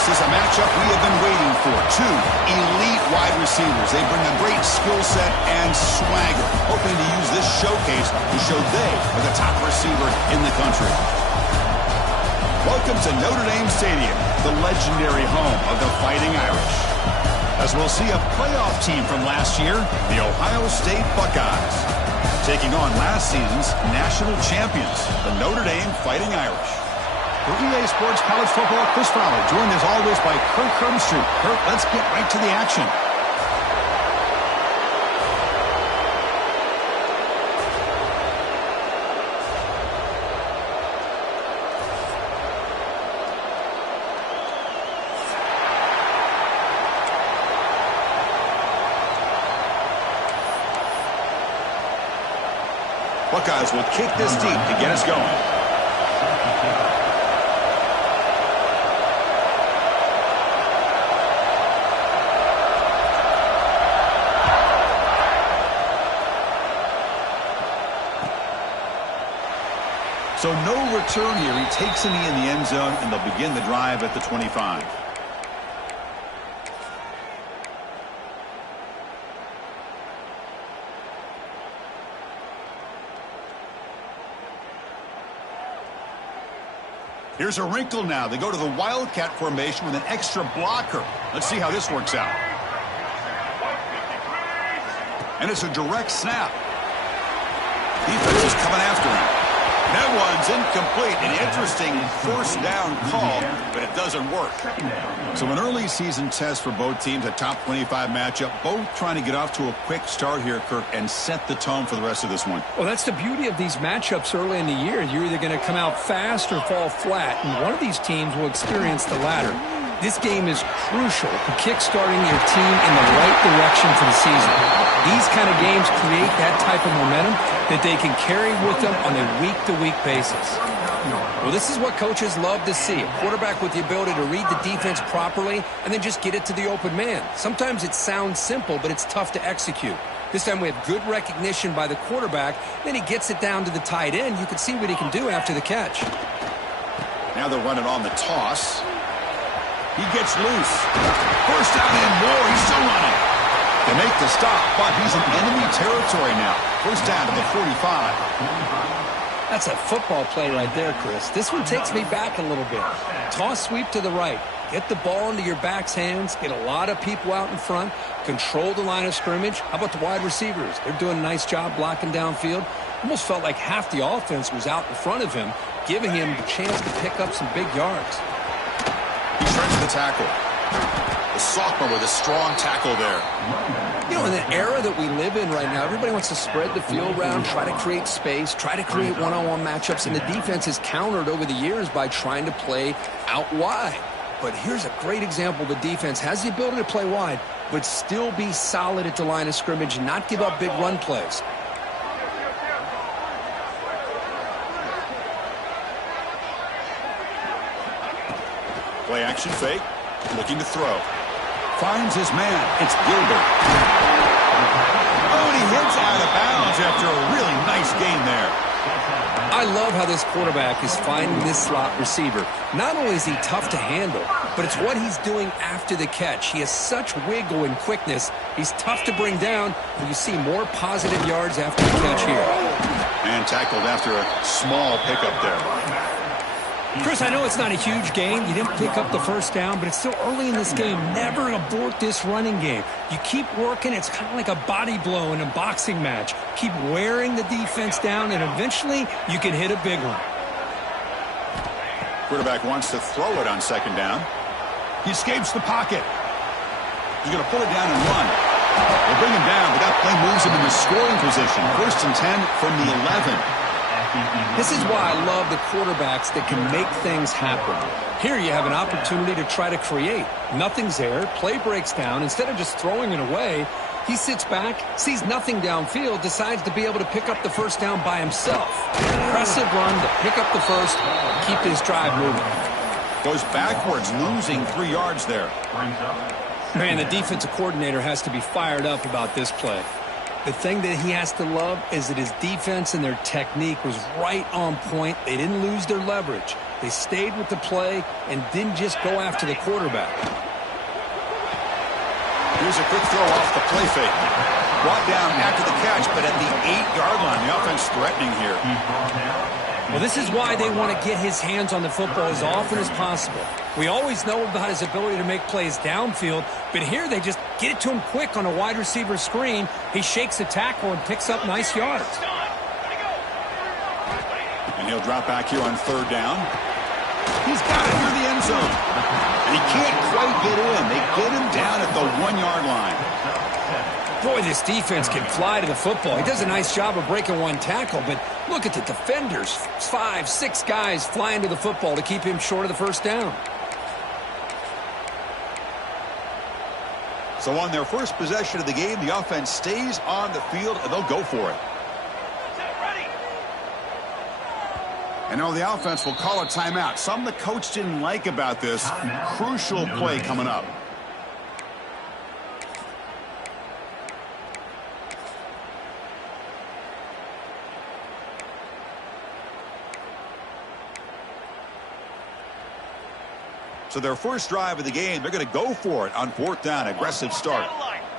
This is a matchup we have been waiting for. Two elite wide receivers. They bring a great skill set and swagger, hoping to use this showcase to show they are the top receiver in the country. Welcome to Notre Dame Stadium, the legendary home of the Fighting Irish. As we'll see a playoff team from last year, the Ohio State Buckeyes, taking on last season's national champions, the Notre Dame Fighting Irish. For EA Sports College Football, Chris Fowler, joined as always by Kirk Herbstreit. Kirk, let's get right to the action. Buckeyes will kick this deep to get us going. So no return here. He takes a knee in the end zone, and they'll begin the drive at the 25. Here's a wrinkle now. They go to the Wildcat formation with an extra blocker. Let's see how this works out. And it's a direct snap. Defense is coming after him. That one's incomplete. An interesting first down call, but it doesn't work. So an early season test for both teams, a top 25 matchup. Both trying to get off to a quick start here, Kirk, and set the tone for the rest of this one. Well, that's the beauty of these matchups early in the year. You're either going to come out fast or fall flat, and one of these teams will experience the latter. This game is crucial to kick-starting your team in the right direction for the season. These kind of games create that type of momentum that they can carry with them on a week-to-week basis. Well, this is what coaches love to see. A quarterback with the ability to read the defense properly and then just get it to the open man. Sometimes it sounds simple, but it's tough to execute. This time we have good recognition by the quarterback. Then he gets it down to the tight end. You can see what he can do after the catch. Now they're running on the toss. He gets loose. First down and more. He's still running. They make the stop, but he's in enemy territory now. First down to the 45. That's a football play right there, Chris. This one takes me back a little bit. Toss sweep to the right. Get the ball into your back's hands. Get a lot of people out in front. Control the line of scrimmage. How about the wide receivers? They're doing a nice job blocking downfield. Almost felt like half the offense was out in front of him, giving him the chance to pick up some big yards. He shrinks the tackle. The sophomore with a strong tackle there. You know, in the era that we live in right now, everybody wants to spread the field around, try to create space, try to create one-on-one matchups, and the defense has countered over the years by trying to play out wide. But here's a great example. The defense has the ability to play wide, but still be solid at the line of scrimmage and not give up big run plays. Play action fake. Looking to throw. Finds his man. It's Gilbert. Oh, and he hits out of bounds after a really nice gain there. I love how this quarterback is finding this slot receiver. Not only is he tough to handle, but it's what he's doing after the catch. He has such wiggle and quickness. He's tough to bring down, and you see more positive yards after the catch here. And tackled after a small pickup there. Chris, I know it's not a huge gain. You didn't pick up the first down, but it's still early in this game. Never abort this running game. You keep working. It's kind of like a body blow in a boxing match. Keep wearing the defense down, and eventually you can hit a big one. Quarterback wants to throw it on second down. He escapes the pocket. He's going to pull it down and run. They bring him down, but that play moves him in the scoring position. 1st and 10 from the 11. This is why I love the quarterbacks that can make things happen. Here you have an opportunity to try to create. Nothing's there. Play breaks down. Instead of just throwing it away, he sits back, sees nothing downfield, decides to be able to pick up the first down by himself. Impressive run to pick up the first, keep this drive moving. Goes backwards, losing 3 yards there. Man, the defensive coordinator has to be fired up about this play. The thing that he has to love is that his defense and their technique was right on point. They didn't lose their leverage. They stayed with the play and didn't just go after the quarterback. Here's a quick throw off the play fake. Brought down after the catch, but at the 8-yard line. The offense threatening here. Well, this is why they want to get his hands on the football as often as possible. We always know about his ability to make plays downfield, but here they just get it to him quick on a wide receiver screen. He shakes the tackle and picks up nice yards. And he'll drop back here on 3rd down. He's got it near the end zone. And he can't quite get in. They get him down at the 1-yard line. Boy, this defense can fly to the football. He does a nice job of breaking one tackle, but look at the defenders. 5, 6 guys flying to the football to keep him short of the first down. So on their first possession of the game, the offense stays on the field, and they'll go for it. And now the offense will call a timeout. Something the coach didn't like about this. Crucial play coming up. So their first drive of the game, they're going to go for it on 4th down. Aggressive start.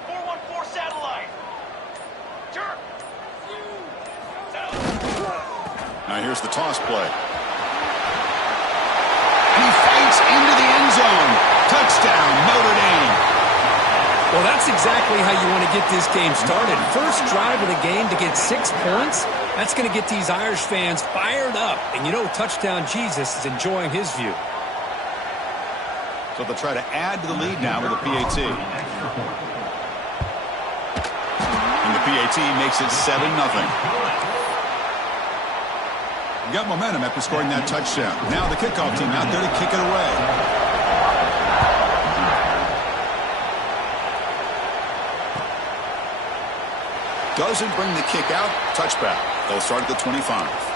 4-1-4 satellite. Jerk. Now here's the toss play. And he fights into the end zone. Touchdown, Notre Dame. Well, that's exactly how you want to get this game started. First drive of the game to get 6 points. That's going to get these Irish fans fired up. And you know, touchdown Jesus is enjoying his view. So they'll try to add to the lead now with a PAT. And the PAT makes it 7-0. Got momentum after scoring that touchdown. Now the kickoff team out there to kick it away. Doesn't bring the kick out. Touchback. They'll start at the 25.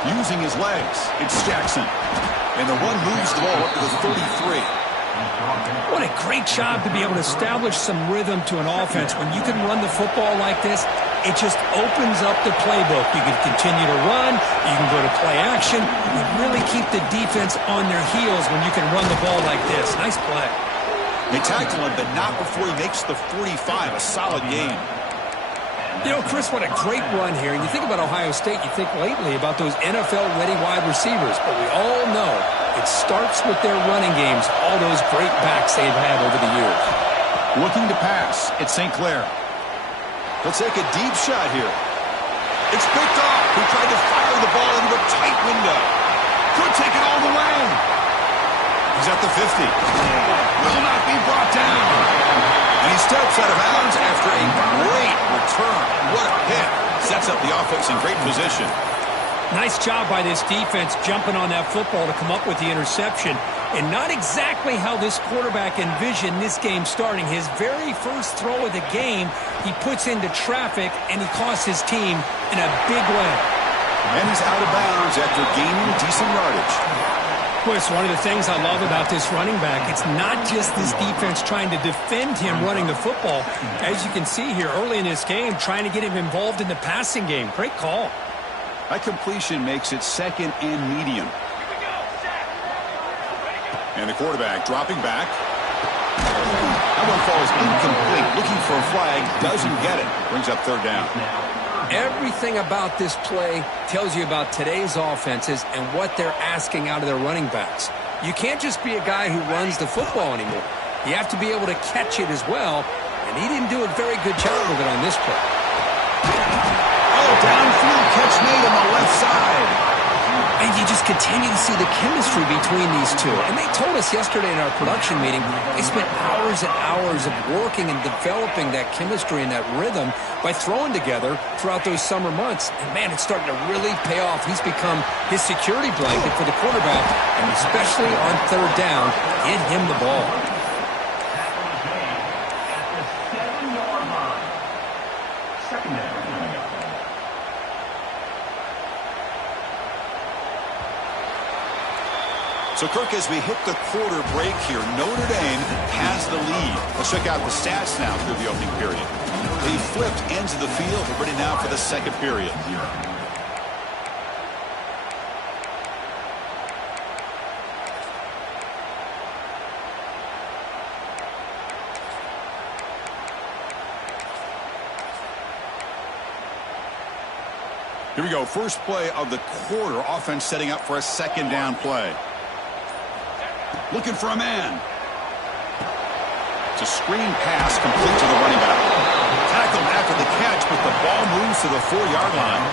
Using his legs, it's Jackson. And the run moves the ball up to the 33. What a great job to be able to establish some rhythm to an offense. When you can run the football like this, it just opens up the playbook. You can continue to run, you can go to play action, you really keep the defense on their heels when you can run the ball like this. Nice play. They tackle him, but not before he makes the 45. A solid game. You know, Chris, what a great run here. And you think about Ohio State, you think lately about those NFL-ready wide receivers. But we all know it starts with their running games, all those great backs they've had over the years. Looking to pass, it's St. Clair. He'll take a deep shot here. It's picked off. He tried to fire the ball into a tight window. Could take it all the way. He's at the 50. Will not be brought down. And he steps out of bounds after a great return. What a hit. Sets up the offense in great position. Nice job by this defense jumping on that football to come up with the interception. And not exactly how this quarterback envisioned this game starting. His very first throw of the game, he puts into traffic, and he costs his team in a big way. And he's out of bounds after gaining decent yardage. Boy, it's one of the things I love about this running back. It's not just this defense trying to defend him running the football. As you can see here early in this game, trying to get him involved in the passing game. Great call. That completion makes it 2nd and medium. And the quarterback dropping back. That one falls incomplete. Looking for a flag. Doesn't get it. Brings up 3rd down. Everything about this play tells you about today's offenses and what they're asking out of their running backs. You can't just be a guy who runs the football anymore. You have to be able to catch it as well, and he didn't do a very good job of it on this play. Oh, downfield catch made on the left side. And you just continue to see the chemistry between these two. And they told us yesterday in our production meeting, they spent hours and hours of working and developing that chemistry and that rhythm by throwing together throughout those summer months. And, man, it's starting to really pay off. He's become his security blanket for the quarterback, and especially on 3rd down, get him the ball. So, Kirk, as we hit the quarter break here, Notre Dame has the lead. Let's check out the stats now through the opening period. They flipped ends of the field. We're ready now for the second period. Here we go. First play of the quarter. Offense setting up for a second down play. Looking for a man. It's a screen pass complete to the running back. Tackled after the catch, but the ball moves to the 4-yard line.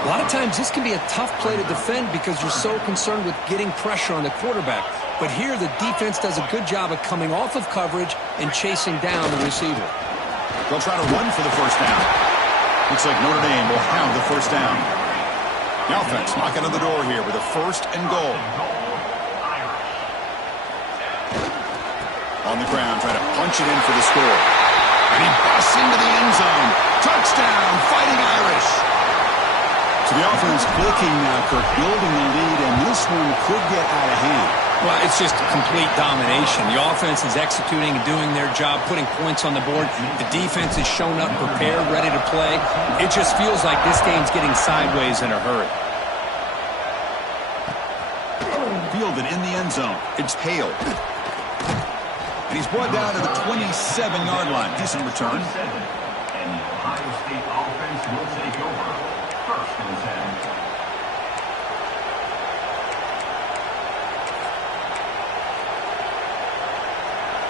A lot of times this can be a tough play to defend because you're so concerned with getting pressure on the quarterback. But here the defense does a good job of coming off of coverage and chasing down the receiver. They'll try to run for the first down. Looks like Notre Dame will have the first down. The offense knocking on the door here with a 1st and goal. On the ground, trying to punch it in for the score. And he busts into the end zone. Touchdown, Fighting Irish. So the offense clicking now, Kirk, building the lead, and this one could get out of hand. Well, it's just complete domination. The offense is executing and doing their job, putting points on the board. The defense has shown up, prepared, ready to play. It just feels like this game's getting sideways in a hurry. Fielded in the end zone. It's Hale. And he's brought down to the 27-yard line. Decent return. And the Ohio State offense will take over. 1st and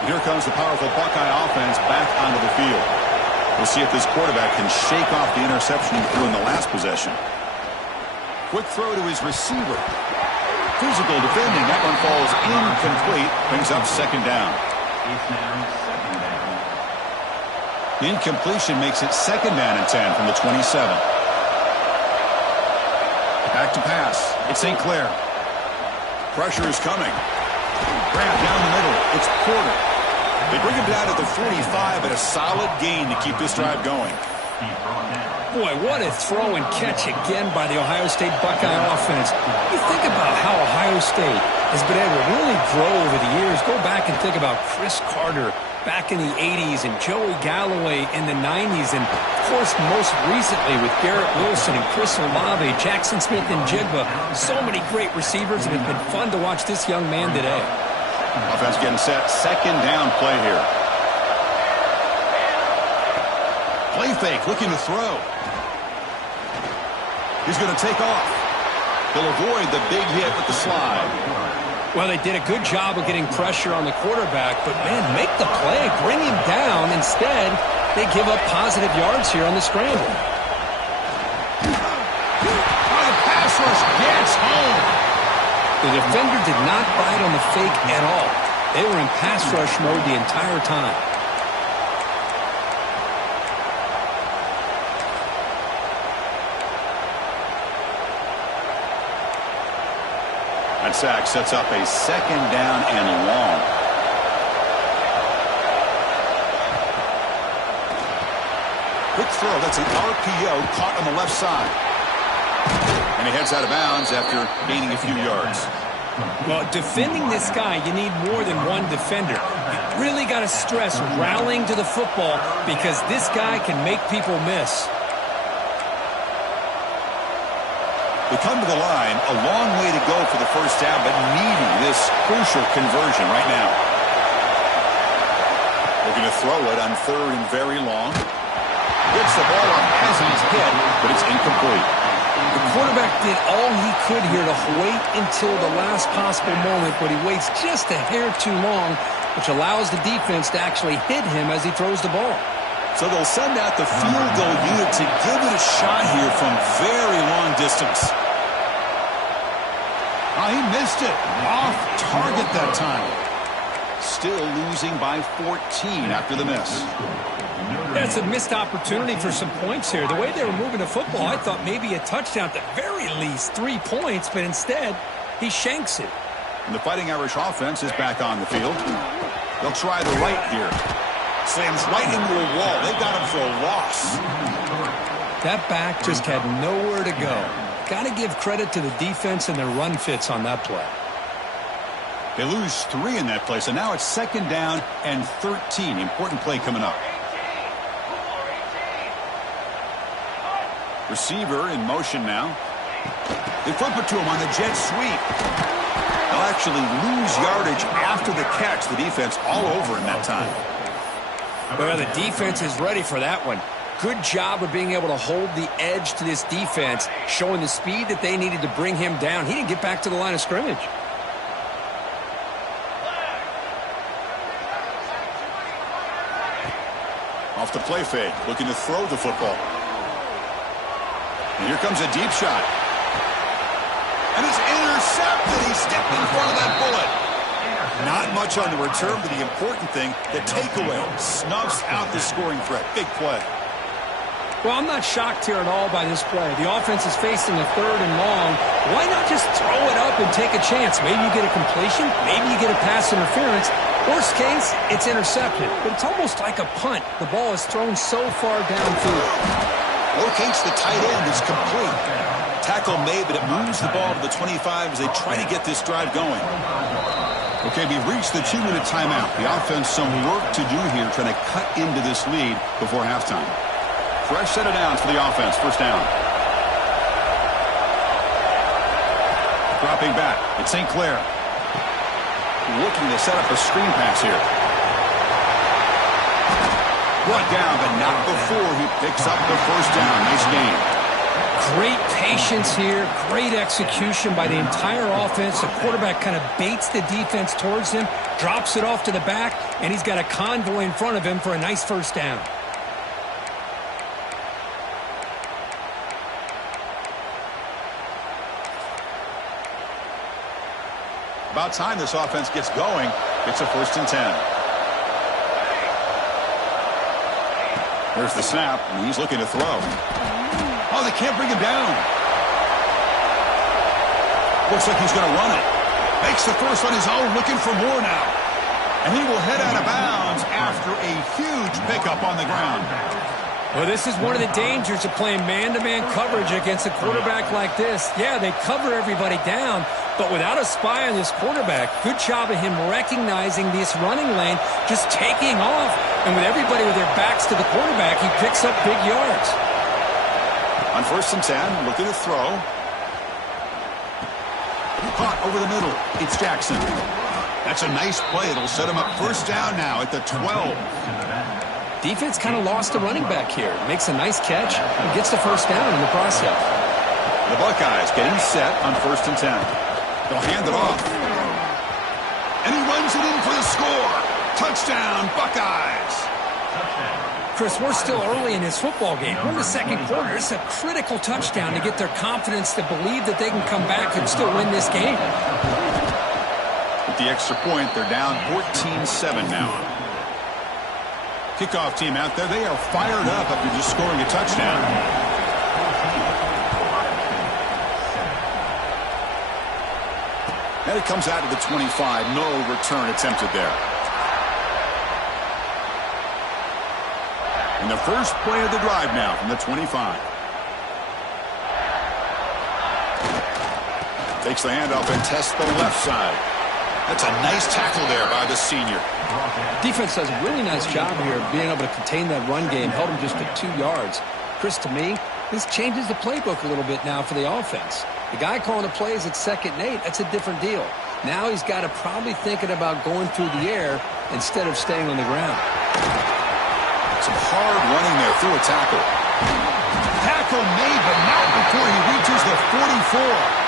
10. Here comes the powerful Buckeye offense back onto the field. We'll see if this quarterback can shake off the interception he threw in the last possession. Quick throw to his receiver. Physical defending. That one falls incomplete. Brings up second down. It's now 2nd down. Incompletion makes it 2nd down and 10 from the 27. Back to pass. It's St. Clair. Pressure is coming. Grab down the middle. It's Porter. They bring him down to the 45 at a solid gain to keep this drive going. Boy, what a throw and catch again by the Ohio State Buckeye offense. You think about how Ohio State has been able to really grow over the years. Go back and think about Chris Carter back in the 80s and Joey Galloway in the 90s. And, of course, most recently with Garrett Wilson and Chris Olave, Jackson Smith and Jigba. So many great receivers, and it's been fun to watch this young man today. Offense getting set. Second down play here. Play fake, looking to throw. He's going to take off. He'll avoid the big hit with the slide. Well, they did a good job of getting pressure on the quarterback, but, man, make the play, bring him down. Instead, they give up positive yards here on the scramble. Oh, the pass rush gets home. The defender did not bite on the fake at all. They were in pass rush mode the entire time. That sack sets up a second down and long. Quick throw. That's an RPO caught on the left side. And he heads out of bounds after gaining a few yards. Well, defending this guy, you need more than one defender. You really got to stress rallying to the football because this guy can make people miss. They come to the line, a long way to go for the first down, but needing this crucial conversion right now. Looking to throw it on 3rd and very long. Gets the ball up as he's hit, but it's incomplete. The quarterback did all he could here to wait until the last possible moment, but he waits just a hair too long, which allows the defense to actually hit him as he throws the ball. So they'll send out the field goal unit to give it a shot here from very long distance. Oh, he missed it. Off target that time. Still losing by 14 after the miss. That's a missed opportunity for some points here. The way they were moving the football, I thought maybe a touchdown, at the very least 3 points, but instead he shanks it. And the Fighting Irish offense is back on the field. They'll try the right here. Slams right into a wall. They got him for a loss. That back just had nowhere to go. Got to give credit to the defense and their run fits on that play. They lose 3 in that play, so now it's 2nd down and 13. Important play coming up. Receiver in motion now. They flip it to him on the jet sweep. They'll actually lose yardage after the catch. The defense all over in that time. Well, the defense is ready for that one. Good job of being able to hold the edge to this defense, showing the speed that they needed to bring him down. He didn't get back to the line of scrimmage. Off the play fake, looking to throw the football. And here comes a deep shot. And it's intercepted. He stepped in front of that bullet. Not much on the return, but the important thing, the takeaway, snuffs out the scoring threat. Big play. Well, I'm not shocked here at all by this play. The offense is facing a 3rd and long. Why not just throw it up and take a chance? Maybe you get a completion. Maybe you get a pass interference. Worst case, it's intercepted. But it's almost like a punt. The ball is thrown so far downfield. Locates the tight end. It's complete. Tackle made, but it moves the ball to the 25 as they try to get this drive going. Okay, we've reached the 2-minute timeout. The offense some work to do here, trying to cut into this lead before halftime. Fresh set of downs for the offense. 1st down. Dropping back. It's St. Clair. Looking to set up a screen pass here. Brought down, but not before he picks up the 1st down. Nice game. Great patience here, great execution by the entire offense. The quarterback kind of baits the defense towards him, drops it off to the back, and he's got a convoy in front of him for a nice 1st down. About time this offense gets going. It's a 1st and 10. There's the snap, and he's looking to throw. Oh, they can't bring him down. Looks like he's going to run it. Makes the first on his own, looking for more now. And he will head out of bounds after a huge pickup on the ground. Well, this is one of the dangers of playing man-to-man coverage against a quarterback like this. Yeah, they cover everybody down, but without a spy on this quarterback, good job of him recognizing this running lane, just taking off. And with everybody with their backs to the quarterback, he picks up big yards. On 1st and 10, looking to throw. Caught over the middle. It's Jackson. That's a nice play. It'll set him up 1st down now at the 12. Defense kind of lost the running back here. Makes a nice catch and gets the 1st down in the process. The Buckeyes getting set on 1st and 10. They'll hand it off. And he runs it in for the score. Touchdown, Buckeyes. Chris, we're still early in this football game. We're in the 2nd quarter. It's a critical touchdown to get their confidence to believe that they can come back and still win this game. With the extra point, they're down 14-7 now. Kickoff team out there, they are fired up after just scoring a touchdown. And it comes out to the 25. No return attempted there. And the first play of the drive now from the 25. Takes the handoff and tests the left side. That's a nice tackle there by the senior. Defense does a really nice job here of being able to contain that run game. Held him just at 2 yards. Chris, to me, this changes the playbook a little bit now for the offense. The guy calling the plays at 2nd and 8, that's a different deal. Now he's got to probably thinking about going through the air instead of staying on the ground. Some hard running there through a tackle. Tackle made, but not before he reaches the 44.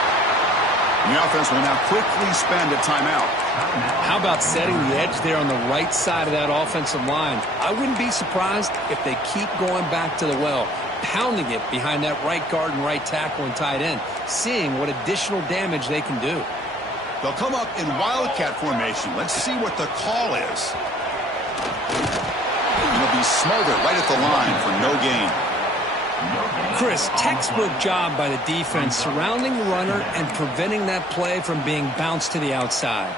And the offense will now quickly spend a timeout. How about setting the edge there on the right side of that offensive line? I wouldn't be surprised if they keep going back to the well, pounding it behind that right guard and right tackle and tight end, seeing what additional damage they can do. They'll come up in wildcat formation. Let's see what the call is. It'll be smothered right at the line for no gain. Chris, textbook job by the defense surrounding the runner and preventing that play from being bounced to the outside.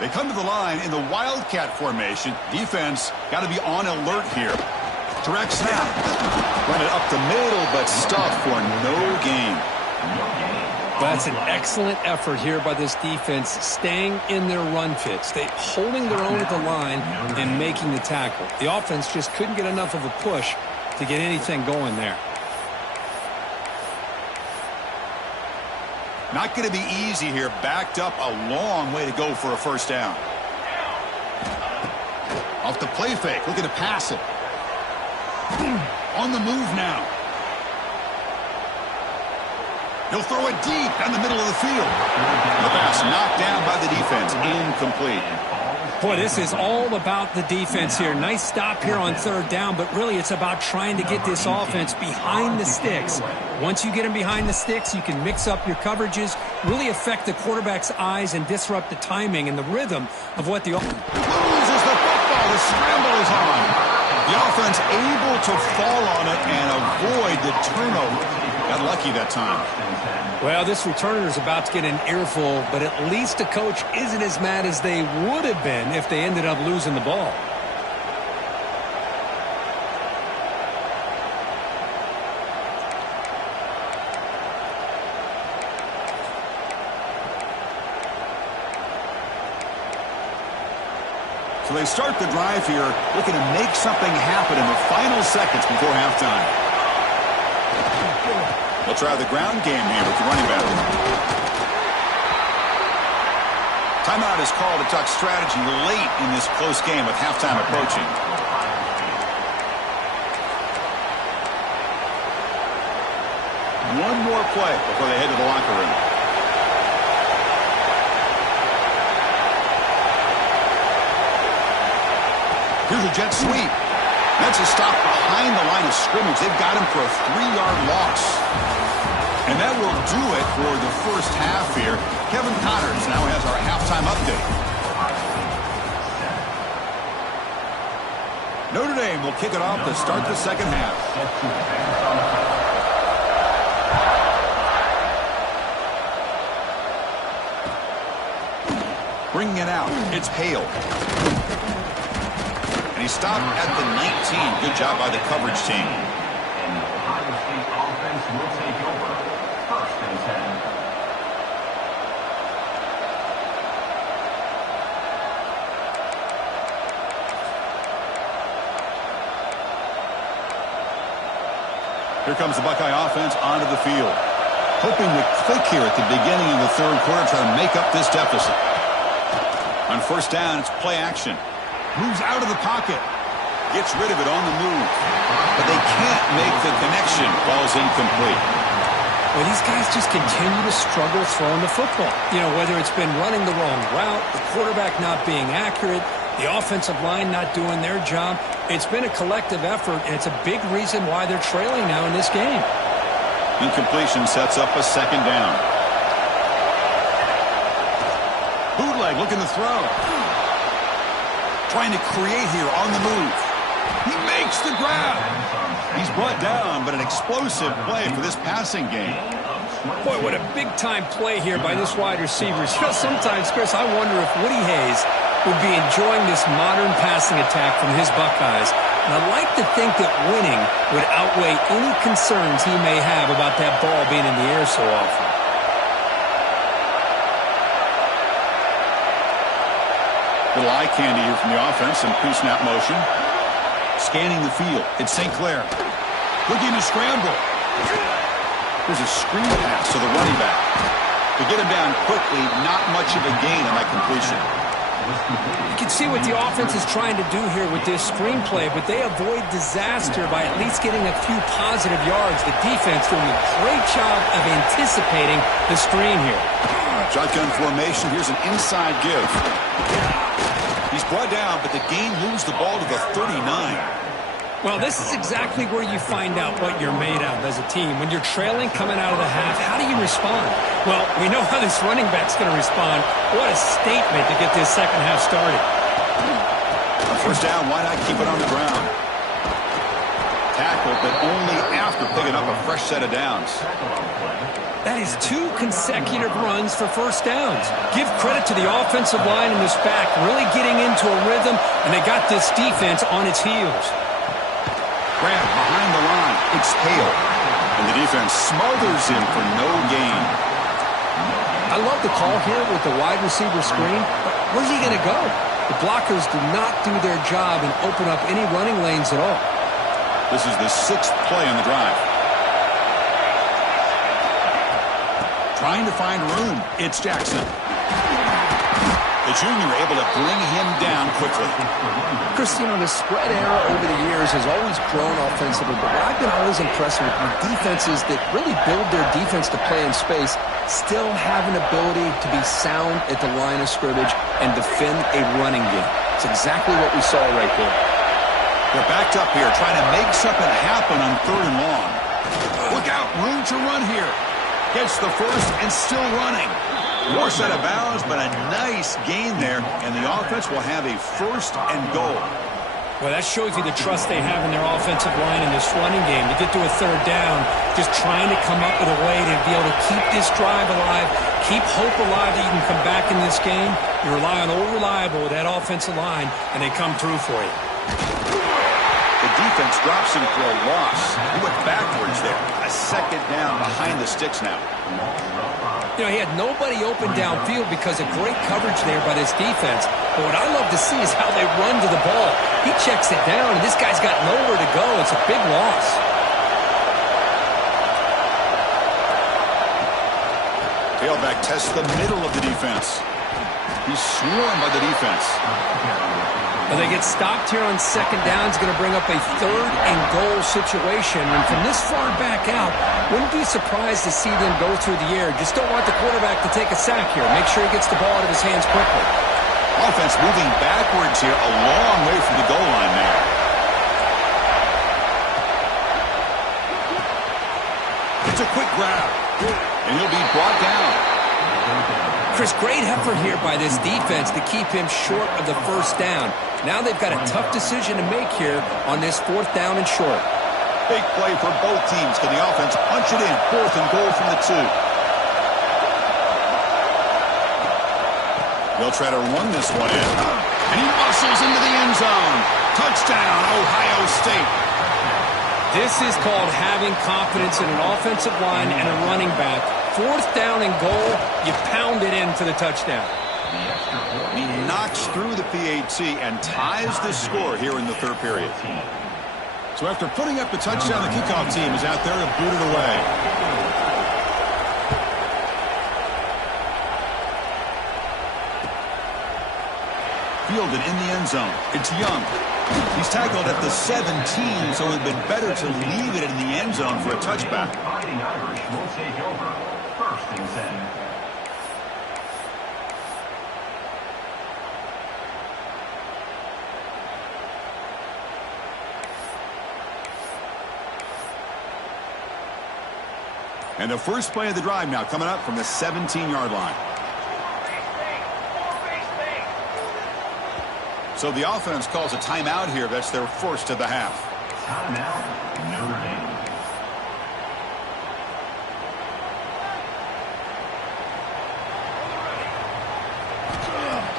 They come to the line in the wildcat formation. Defense got to be on alert here. Direct snap. Run it up the middle, but stuffed for no gain. Well, that's an excellent effort here by this defense, staying in their run fit, holding their own at the line and making the tackle. The offense just couldn't get enough of a push to get anything going there. Not going to be easy here. Backed up a long way to go for a first down. Off the play fake, looking to pass it. On the move now. He'll throw it deep down the middle of the field. The pass knocked down by the defense. Incomplete. Boy, this is all about the defense here. Nice stop here on third down, but really it's about trying to get this offense behind the sticks. Once you get them behind the sticks, you can mix up your coverages, really affect the quarterback's eyes and disrupt the timing and the rhythm of what the offense. Loses the football. The scramble is on. The offense able to fall on it and avoid the turnover. Got lucky that time. Well, this returner is about to get an earful, but at least the coach isn't as mad as they would have been if they ended up losing the ball. So they start the drive here, looking to make something happen in the final seconds before halftime. They'll try the ground game here with the running back. Timeout is called to talk strategy late in this close game with halftime approaching. One more play before they head to the locker room. Here's a jet sweep. That's a stop behind the line of scrimmage. They've got him for a 3-yard loss. And that will do it for the first half here. Kevin Connors now has our halftime update. Notre Dame will kick it off to start the second half. Bringing it out, it's Hale. And he stopped at the 19. Good job by the coverage team. And the Ohio State offense will take over. First and 10. Here comes the Buckeye offense onto the field. Hoping to click here at the beginning of the third quarter, try to make up this deficit. On first down, it's play action. Moves out of the pocket. Gets rid of it on the move. But they can't make the connection. Ball's incomplete. Well, these guys just continue to struggle throwing the football. You know, whether it's been running the wrong route, the quarterback not being accurate, the offensive line not doing their job. It's been a collective effort, and it's a big reason why they're trailing now in this game. Incompletion sets up a second down. Bootleg looking to throw. Trying to create here on the move. He makes the grab. He's brought down, but an explosive play for this passing game. Boy, what a big-time play here by this wide receiver. You know, sometimes, Chris, I wonder if Woody Hayes would be enjoying this modern passing attack from his Buckeyes. And I'd like to think that winning would outweigh any concerns he may have about that ball being in the air so often. Little eye candy here from the offense in pre-snap motion. Scanning the field. It's St. Clair. Looking to scramble. There's a screen pass to the running back. To get him down quickly, not much of a gain on that completion. You can see what the offense is trying to do here with this screenplay, but they avoid disaster by at least getting a few positive yards. The defense doing a great job of anticipating the screen here. Shotgun formation. Here's an inside give. He's brought down, but the gain moves the ball to the 39. Well, this is exactly where you find out what you're made of as a team. When you're trailing coming out of the half, how do you respond? Well, we know how this running back's going to respond. What a statement to get this second half started. On first down, why not keep it on the ground? Tackle, but only after picking up a fresh set of downs. That is 2 consecutive runs for first downs. Give credit to the offensive line and this back really getting into a rhythm, and they got this defense on its heels. Grab behind the line. It's Hale. And the defense smothers him for no gain. I love the call here with the wide receiver screen, but where's he going to go? The blockers do not do their job and open up any running lanes at all. This is the 6th play in the drive. Trying to find room. It's Jackson. The junior able to bring him down quickly. Chris, the spread era over the years has always grown offensively, but what I've been always impressed with defenses that really build their defense to play in space still have an ability to be sound at the line of scrimmage and defend a running game. It's exactly what we saw right there. They're backed up here, trying to make something happen on 3rd and long. Look out, room to run here. Gets the first and still running. More set of bounds, but a nice gain there, and the offense will have a 1st and goal. Well, that shows you the trust they have in their offensive line in this running game. To get to a 3rd down, just trying to come up with a way to be able to keep this drive alive, keep hope alive that you can come back in this game. You rely on Old Reliable with that offensive line, and they come through for you. The defense drops him for a loss. He went backwards there. A 2nd down behind the sticks now. He had nobody open downfield because of great coverage there by this defense. But what I love to see is how they run to the ball. He checks it down, and this guy's got nowhere to go. It's a big loss. Tailback tests the middle of the defense. He's swarmed by the defense. Well, they get stopped here on 2nd down. It's going to bring up a 3rd and goal situation. And from this far back out, wouldn't be surprised to see them go through the air. Just don't want the quarterback to take a sack here. Make sure he gets the ball out of his hands quickly. Offense moving backwards here, a long way from the goal line there. It's a quick grab, and he'll be brought down. Chris, great effort here by this defense to keep him short of the 1st down. Now they've got a tough decision to make here on this 4th down and short. Big play for both teams. Can the offense punch it in? 4th and goal from the 2. They'll try to run this one in. And he muscles into the end zone. Touchdown, Ohio State. This is called having confidence in an offensive line and a running back. 4th down and goal, you pound it in for the touchdown. He knocks through the PAT and ties the score here in the 3rd period. So after putting up the touchdown, the kickoff team is out there to boot it away. Fielded in the end zone. It's Young. He's tackled at the 17, so it would have been better to leave it in the end zone for a touchback. Fighting Irish will take over. 1st and 10. And the first play of the drive now coming up from the 17-yard line. So the offense calls a timeout here. That's their 1st of the half. Timeout, Notre Dame.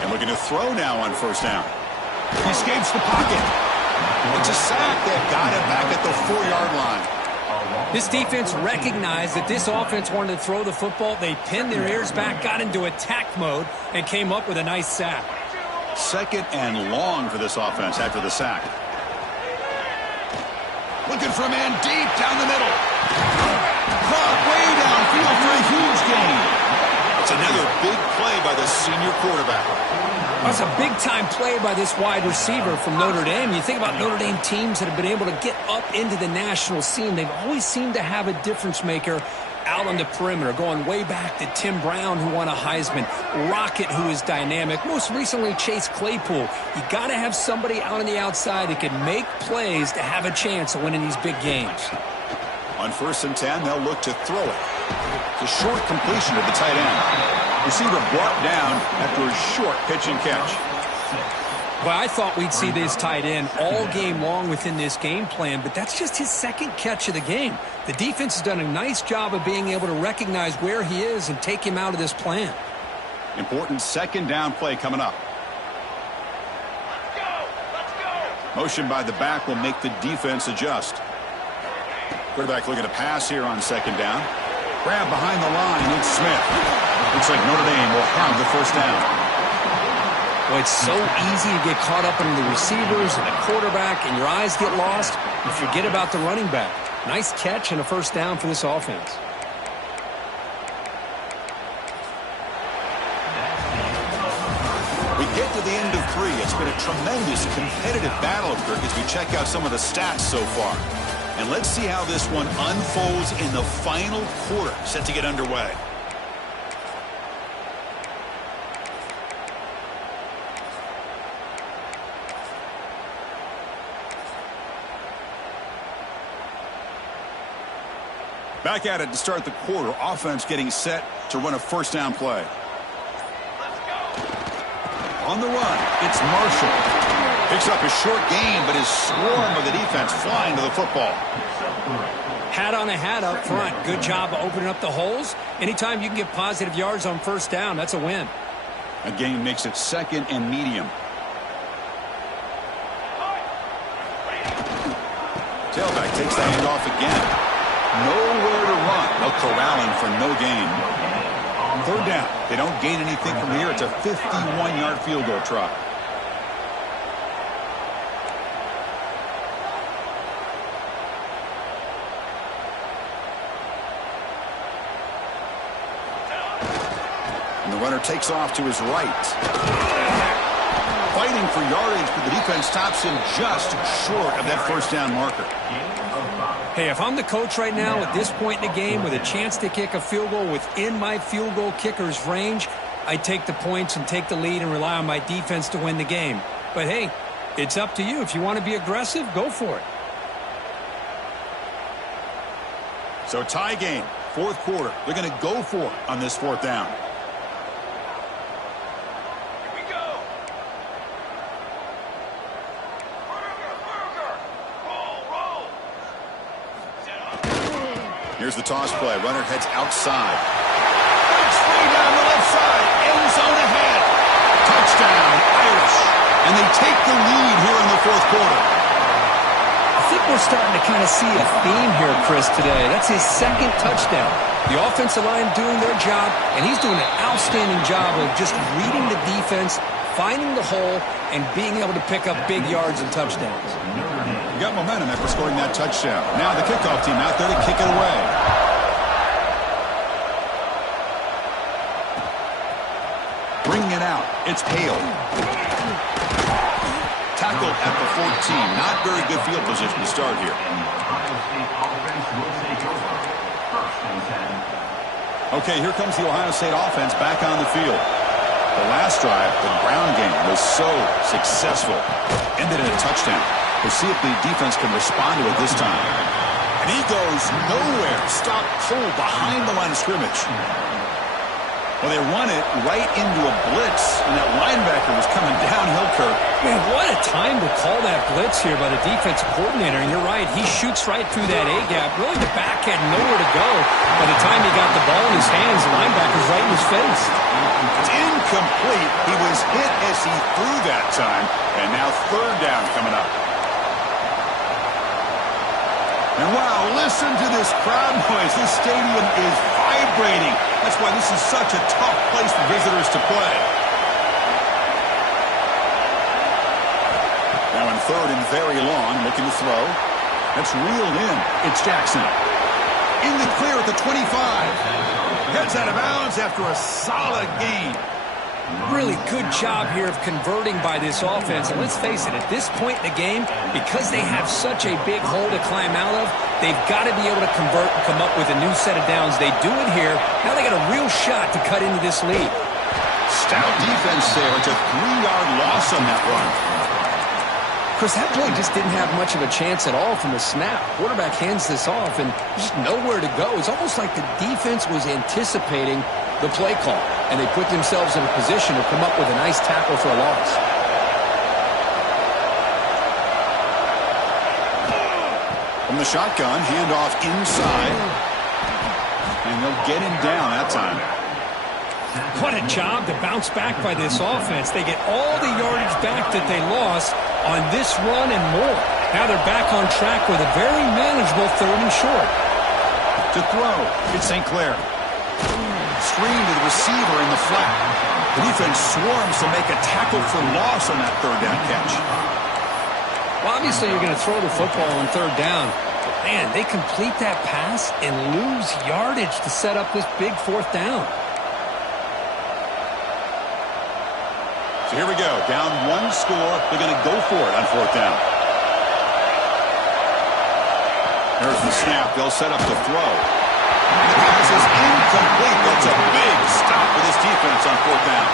And looking to throw now on 1st down. He escapes the pocket. It's a sack. They've got him back at the 4-yard line. This defense recognized that this offense wanted to throw the football. They pinned their ears back, got into attack mode, and came up with a nice sack. 2nd and long for this offense after the sack. Looking for a man deep down the middle. Caught way downfield for a huge gain. It's another big play by the senior quarterback. That's a big-time play by this wide receiver from Notre Dame. You think about Notre Dame teams that have been able to get up into the national scene. They've always seemed to have a difference maker out on the perimeter, going way back to Tim Brown, who won a Heisman, Rocket, who is dynamic, most recently Chase Claypool. You got to have somebody out on the outside that can make plays to have a chance of winning these big games. On 1st and 10, they'll look to throw it. It's a short completion to the tight end. Receiver brought down after a short pitch and catch. Well, I thought we'd see this tight end all game long within this game plan, but that's just his 2nd catch of the game. The defense has done a nice job of being able to recognize where he is and take him out of this plan. Important 2nd down play coming up. Let's go! Motion by the back will make the defense adjust. Quarterback looking to pass here on 2nd down. Grab behind the line. It's Smith. Looks like Notre Dame will have the first down. Well, it's so easy to get caught up in the receivers and the quarterback, and your eyes get lost. You forget about the running back. Nice catch and a first down for this offense. We get to the end of 3. It's been a tremendous competitive battle, Kirk, as we check out some of the stats so far. And let's see how this one unfolds in the final quarter, set to get underway. Back at it to start the quarter. Offense getting set to run a first down play. On the run, it's Marshall. Picks up a short gain, but his swarm of the defense flying to the football. Hat on a hat up front. Good job opening up the holes. Anytime you can get positive yards on first down, that's a win. A gain makes it 2nd and medium. Tailback takes the handoff again. Nowhere to run. They'll corral him for no gain. 3rd down. They don't gain anything from here. It's a 51-yard field goal try. And the runner takes off to his right. Fighting for yardage, but the defense stops him just short of that first down marker. Hey, if I'm the coach right now at this point in the game with a chance to kick a field goal within my field goal kicker's range, I take the points and take the lead and rely on my defense to win the game. But hey, it's up to you. If you want to be aggressive, go for it. So tie game, 4th quarter. They're going to go for it on this 4th down. Here's the toss play. Runner heads outside. Breaks free down the left side. End zone ahead. Touchdown, Irish. And they take the lead here in the 4th quarter. I think we're starting to kind of see a theme here, Chris, today. That's his 2nd touchdown. The offensive line doing their job, and he's doing an outstanding job of just reading the defense, finding the hole, and being able to pick up big yards and touchdowns. Got momentum after scoring that touchdown. Now the kickoff team out there to kick it away. Bringing it out. It's Hale. Tackled at the 14. Not very good field position to start here. Okay, here comes the Ohio State offense back on the field. The last drive, the ground game, was so successful. Ended in a touchdown. We'll see if the defense can respond to it this time. And he goes nowhere. Stop cold behind the line of scrimmage. Well, they run it right into a blitz, and that linebacker was coming downhill, Kirk. Man, what a time to call that blitz here by the defensive coordinator. And you're right, he shoots right through that A-gap. Really, the back had nowhere to go. By the time he got the ball in his hands, the linebacker's right in his face. It's incomplete. He was hit as he threw that time. And now 3rd down coming up. And wow, listen to this crowd noise. This stadium is vibrating. That's why this is such a tough place for visitors to play. Now in 3rd and very long, looking to throw. That's reeled in. It's Jackson. In the clear at the 25. Heads out of bounds after a solid gain. Really good job here of converting by this offense. And let's face it, at this point in the game, because they have such a big hole to climb out of, they've got to be able to convert and come up with a new set of downs. They do it here. Now they got a real shot to cut into this lead. Stout defense there. It's a 3-yard loss on that run. Chris, that play just didn't have much of a chance at all from the snap. Quarterback hands this off, and just nowhere to go. It's almost like the defense was anticipating the play call, and they put themselves in a position to come up with a nice tackle for a loss. From the shotgun, handoff inside, and they'll get him down that time. What a job to bounce back by this offense. They get all the yardage back that they lost on this run and more. Now they're back on track with a very manageable 3rd and short. To throw, it's St. Clair. Screen to the receiver in the flat. The defense swarms to make a tackle for loss on that third down catch. Well, obviously you're going to throw the football on third down. But man, they complete that pass and lose yardage to set up this big fourth down. So here we go. Down one score. They're going to go for it on fourth down. There's the snap. They'll set up the throw. The pass is incomplete. That's a big stop for this defense on fourth down.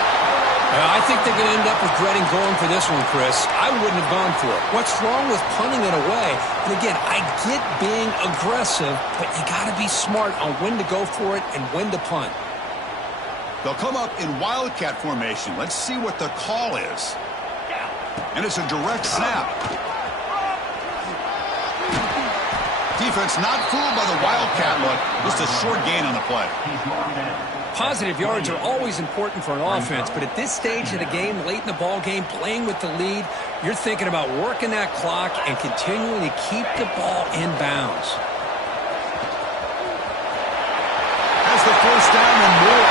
I think they're going to end up regretting going for this one, Chris. I wouldn't have gone for it. What's wrong with punting it away? And again, I get being aggressive, but you got to be smart on when to go for it and when to punt. They'll come up in wildcat formation. Let's see what the call is. And it's a direct snap. Defense not fooled by the wildcat look. Just a short gain on the play. Positive yards are always important for an offense, but at this stage of the game, late in the ball game, playing with the lead, you're thinking about working that clock and continuing to keep the ball in bounds. Has the first down and more.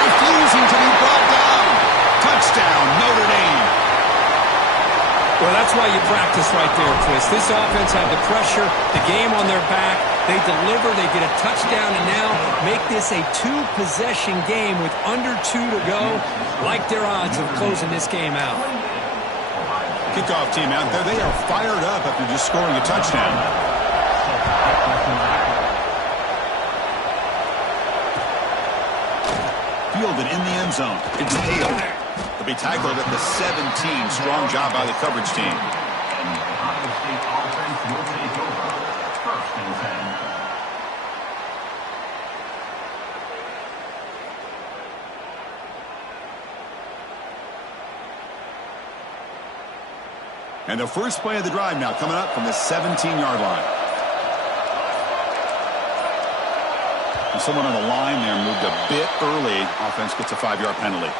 Refusing to be brought down. Touchdown, Notre Dame. Well, that's why you practice right there, Chris. This offense had the pressure, the game on their back. They deliver, they get a touchdown, and now make this a two-possession game with under 2 to go. Like their odds of closing this game out. Kickoff team out there. They are fired up after just scoring a touchdown. Fielded in the end zone. It's Hale. They'll be tackled at the 17. Strong job by the coverage team. And the Ohio State offense will take over. First and 10. And the first play of the drive now coming up from the 17-yard line. And someone on the line there moved a bit early. Offense gets a 5-yard penalty.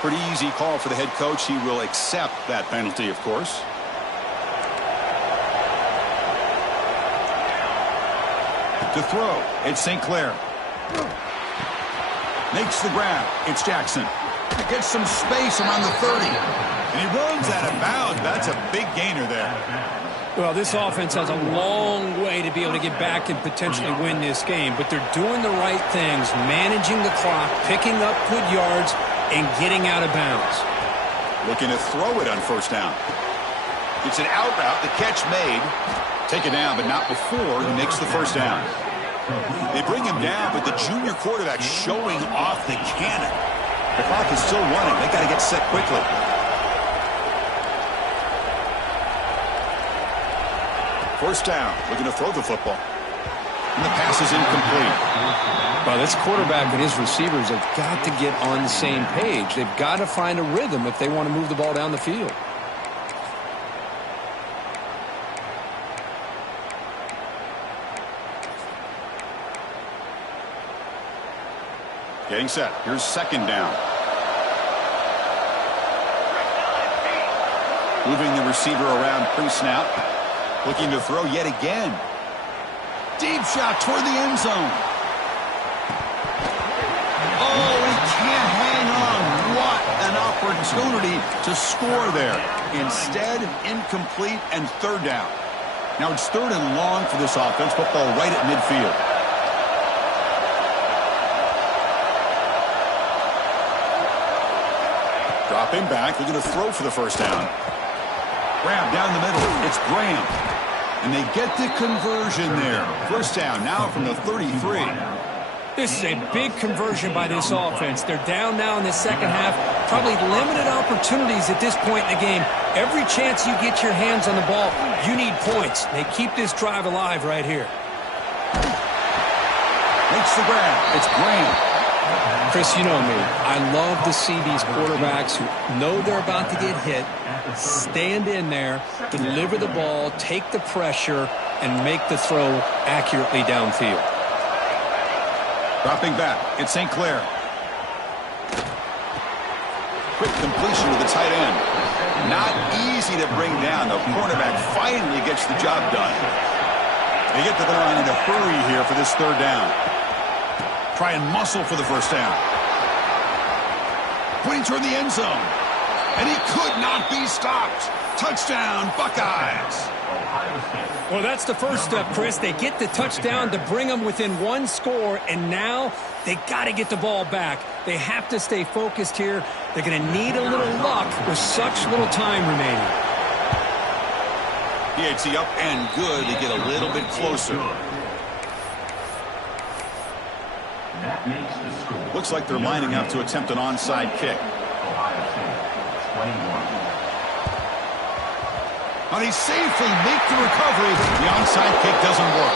Pretty easy call for the head coach. He will accept that penalty, of course. To throw, it's St. Clair. Makes the grab. It's Jackson. Gets some space around the 30. And he runs out of bounds. That's a big gainer there. Well, this offense has a long way to be able to get back and potentially win this game, but they're doing the right things, managing the clock, picking up good yards, and getting out of bounds. Looking to throw it on first down. It's an out route. The catch made. Take it down, but not before he makes the first down. They bring him down, but the junior quarterback showing off the cannon. The clock is still running. They got to get set quickly. First down, looking to throw the football. And the pass is incomplete. Well, this quarterback and his receivers have got to get on the same page. They've got to find a rhythm if they want to move the ball down the field. Getting set. Here's second down. Moving the receiver around pre-snap. Looking to throw yet again. Deep shot toward the end zone. Oh, he can't hang on. What an opportunity to score there. Instead, incomplete and third down. Now it's third and long for this offense. Football right at midfield. Dropping back, looking to throw for the first down. Graham down the middle. It's Graham. And they get the conversion there. First down now from the 33. This is a big conversion by this offense. They're down now in the second half. Probably limited opportunities at this point in the game. Every chance you get your hands on the ball, you need points. They keep this drive alive right here. Makes the grab. It's Graham. Chris, you know me. I love to see these quarterbacks who know they're about to get hit, stand in there, deliver the ball, take the pressure, and make the throw accurately downfield. Dropping back. It's St. Clair. Quick completion to the tight end. Not easy to bring down. The cornerback finally gets the job done. They get to the line in a hurry here for this third down. Try and muscle for the first down. Pointing toward the end zone. And he could not be stopped. Touchdown, Buckeyes. Well, that's the first step, Chris. They get the touchdown to bring them within one score, and now they got to get the ball back. They have to stay focused here. They're going to need a little luck with such little time remaining. PAT up and good. They get a little bit closer. That makes the score. Looks like they're lining up to attempt an onside kick. Ohio State, 21. And he safely make the recovery. The onside kick doesn't work.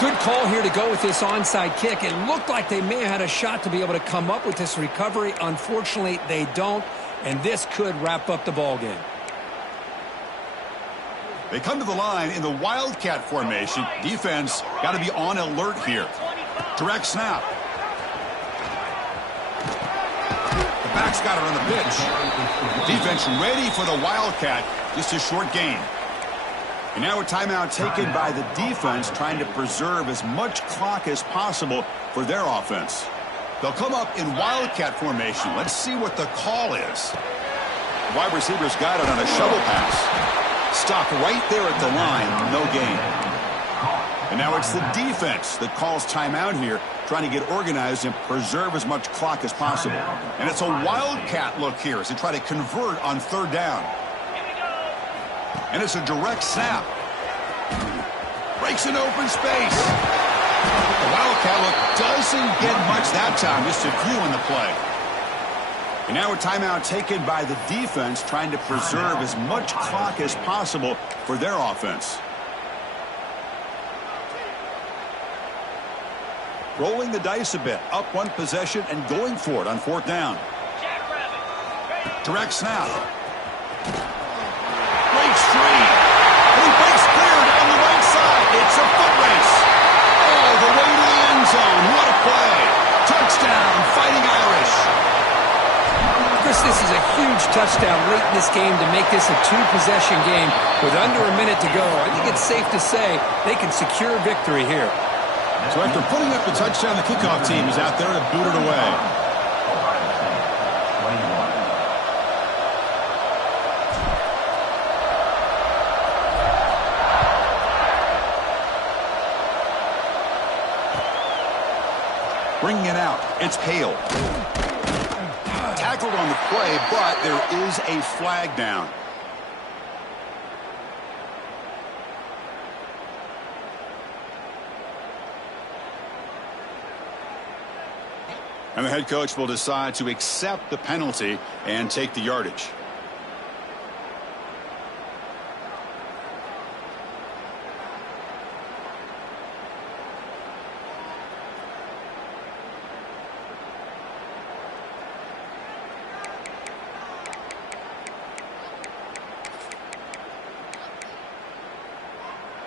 Good call here to go with this onside kick. It looked like they may have had a shot to be able to come up with this recovery. Unfortunately, they don't, and this could wrap up the ball game. They come to the line in the Wildcat formation. Defense got to be on alert here. Direct snap. The back's got it on the pitch. Defense ready for the Wildcat. Just a short gain. And now a timeout taken by the defense, trying to preserve as much clock as possible for their offense. They'll come up in Wildcat formation. Let's see what the call is. The wide receivers got it on a shovel pass. Stopped right there at the line. No gain. And now it's the defense that calls timeout here, trying to get organized and preserve as much clock as possible. And it's a Wildcat look here as they try to convert on third down. And it's a direct snap. Breaks an open space. The Wildcat look doesn't get much that time, just a few in the play. And now a timeout taken by the defense, trying to preserve as much clock as possible for their offense. Rolling the dice a bit, up one possession and going for it on fourth down. Direct snap. Breaks free. And he breaks clear down the right side. It's a foot race. All the way to the end zone. What a play. Touchdown, Fighting Irish. Chris, this is a huge touchdown late in this game to make this a two-possession game with under a minute to go. I think it's safe to say they can secure victory here. So after putting up the touchdown, the kickoff team is out there to boot it away. Bringing it out, it's Hale. Tackled on the play, but there is a flag down. And the head coach will decide to accept the penalty and take the yardage.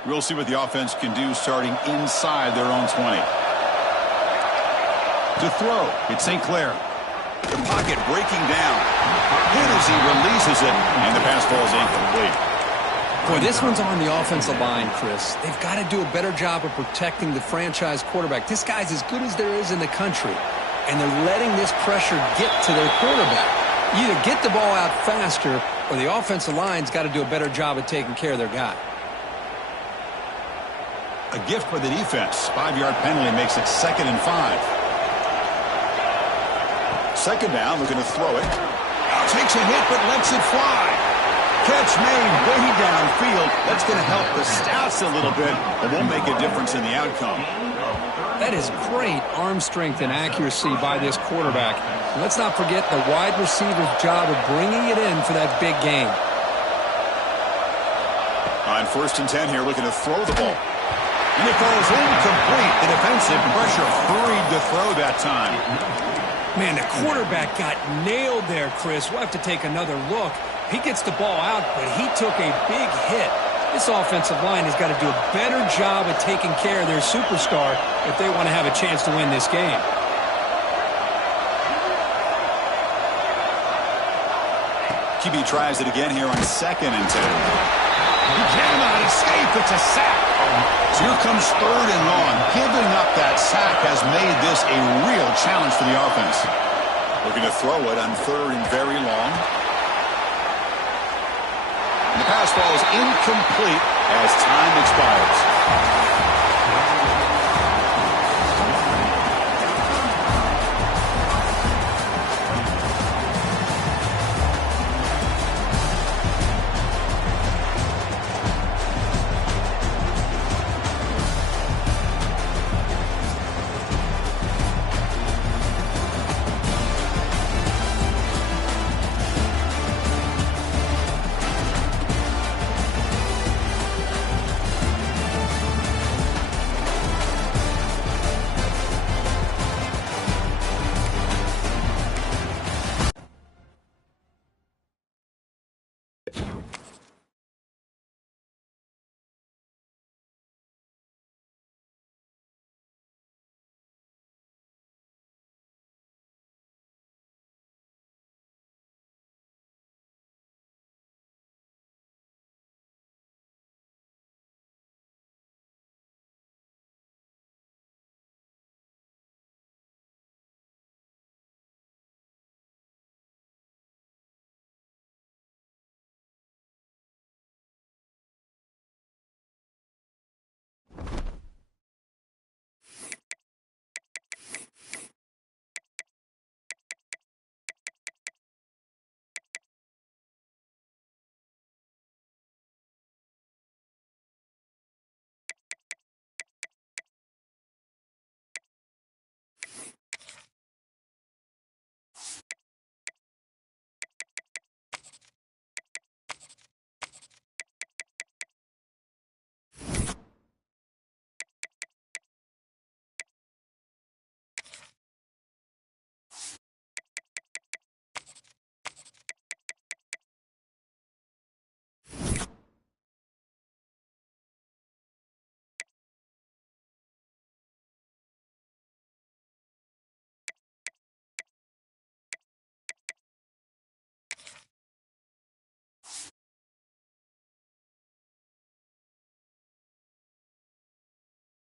We'll see what the offense can do starting inside their own 20. To throw, it's St. Clair. The pocket breaking down. Hit as he releases it, and the pass falls incomplete. Boy, this one's on the offensive line, Chris. They've got to do a better job of protecting the franchise quarterback. This guy's as good as there is in the country, and they're letting this pressure get to their quarterback. You either get the ball out faster, or the offensive line's got to do a better job of taking care of their guy. A gift for the defense. 5-yard penalty makes it 2nd and 5. Second down, looking to throw it. Takes a hit, but lets it fly. Catch made way downfield. That's going to help the stats a little bit, but won't make a difference in the outcome. That is great arm strength and accuracy by this quarterback. And let's not forget the wide receiver's job of bringing it in for that big game. On 1st and 10 here, looking to throw the ball. And it falls incomplete. The defensive pressure hurried to throw that time. Man, the quarterback got nailed there, Chris. We'll have to take another look. He gets the ball out, but he took a big hit. This offensive line has got to do a better job of taking care of their superstar if they want to have a chance to win this game. QB tries it again here on 2nd and 10. He cannot escape. It's a sack. So here comes 3rd and long. Giving up that sack has made this a real challenge for the offense. Looking to throw it on 3rd and very long. And the pass ball is incomplete as time expires.